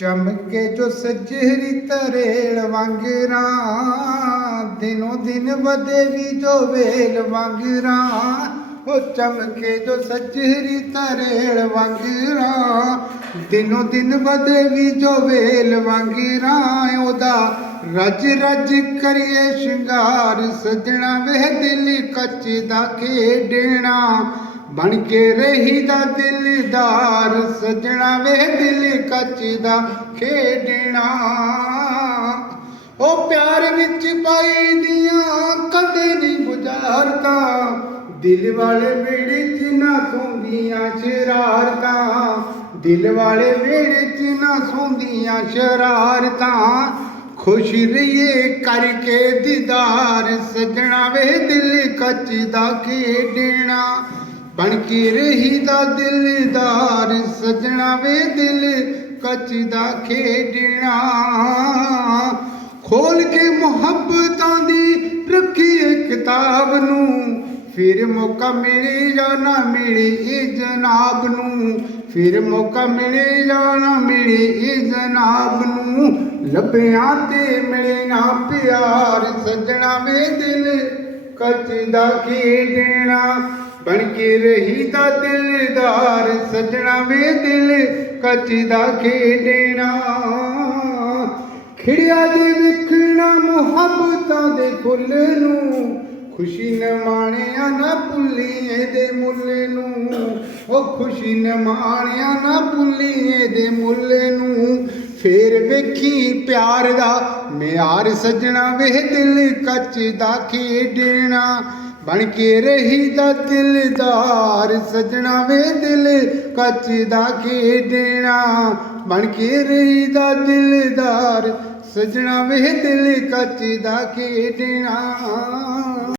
ਚਮਕੇ ਜੋ ਸਜਰੀ ਤਰੇਲ ਵਾਂਗਰਾ ਦਿਨੋ ਦਿਨ ਵਧੇ ਵੀ ਜੋ ਵੇਲ ਵਾਂਗਰਾ ਉਹ ਚਮਕੇ ਜੋ ਸਜਰੀ ਤਰੇਲ ਵਾਂਗਰਾ ਦਿਨੋ ਦਿਨ ਵਧੇ ਵੀ ਜੋ ਵੇਲ ਵਾਂਗਰਾ ਉਹਦਾ ਰੱਜ ਰੱਜ ਕਰੀਏ ਸ਼ਿੰਗਾਰ, ਸਜਣਾ ਵੇ ਦਿਲ ਕੱਚ ਦਾ ਖੇਡਣਾ। ਬਣ ਕੇ ਦਿਲ ਦਾ ਸਜਣਾ ਵੇ ਦਿਲ ਕੱਚ ਦਾ ਖੇਡਣਾ। ਉਹ ਪਿਆਰ ਵਿੱਚ ਪਾਈ ਦੀਆਂ ਕਦੇ ਨਹੀਂ ਗੁਜ਼ਾਰਦਾ ਦਿਲ ਵਾਲੇ ਵੇੜੇ 'ਚ ਨਾ ਸੌਂਦੀਆਂ ਸ਼ਰਾਰਤਾਂ। ਦਿਲ ਵਾਲੇ ਵੇੜੇ 'ਚ ਨਾ ਸੌਂਦੀਆਂ ਸ਼ਰਾਰਤਾਂ। ਖੁਸ਼ ਰਹੀਏ ਕਰਕੇ ਦੀਦਾਰ, ਸਜਣਾ ਵੇ ਦਿਲ ਕੱਚ ਦਾ ਖੇਡਣਾ। ਬਣ ਕੇ ਰਹੀਦਾ ਦਿਲਦਾਰ, ਸਜਣਾ ਵੇ ਦਿਲ ਕੱਚ ਦਾ ਖੇਡਣਾ। ਖੋਲ ਕੇ ਮੁਹੱਬਤਾਂ ਦੀ ਰੱਖੀਏ ਕਿਤਾਬ ਨੂੰ, ਫਿਰ ਮੌਕਾ ਮਿਲੇ ਜਾਂ ਨਾ ਮਿਲੇ ਇਹ ਜਨਾਬ ਨੂੰ। ਫਿਰ ਮੌਕਾ ਮਿਲੇ ਜਾਂ ਨਾ ਮਿਲੇ ਇਹ ਜਨਾਬ ਨੂੰ, ਲੱਭਿਆਂ ਤੇ ਮਿਲੇ ਨਾ ਪਿਆਰ, ਸਜਣਾ ਵੇ ਦਿਲ ਕੱਚ ਦਾ ਖੇਡਣਾ। ਬਣ ਕੇ ਰਹੀਦਾ ਦਿਲਦਾਰ, ਸਜਣਾ ਵੇ ਦਿਲ ਕੱਚ ਦਾ ਖੇਡਣਾ। ਖਿੜਿਆ ਦੇ ਵੇਖਣਾ ਮੁਹੱਬਤਾਂ ਦੇ ਫੁੱਲ ਨੂੰ, ਖੁਸ਼ੀ ਨ ਮਾਣਿਆ ਨਾ ਭੁੱਲੀਏ ਦੇ ਮੁੱਲ ਨੂੰ। ਉਹ ਖੁਸ਼ੀ ਨ ਮਾਣਿਆ ਨਾ ਭੁੱਲੀਏ ਦੇ ਮੁੱਲ ਨੂੰ ਫੇਰ ਵੇਖੀ ਪਿਆਰ ਦਾ ਮਿਆਰ ਸਜਣਾ ਵੇ ਦਿਲ ਕੱਚ ਦਾ ਖੇਡਣਾ, ਬਣ ਕੇ ਰਹੀਦਾ ਦਿਲਦਾਰ ਸਜਣਾ ਵੇ ਦਿਲ ਕੱਚ ਦਾ ਖੇਡਣਾ, ਬਣ ਕੇ ਰਹੀਦਾ ਦਿਲਦਾਰ ਸਜਣਾ ਵੇ ਦਿਲ ਕੱਚ ਦਾ ਖੇਡਣਾ।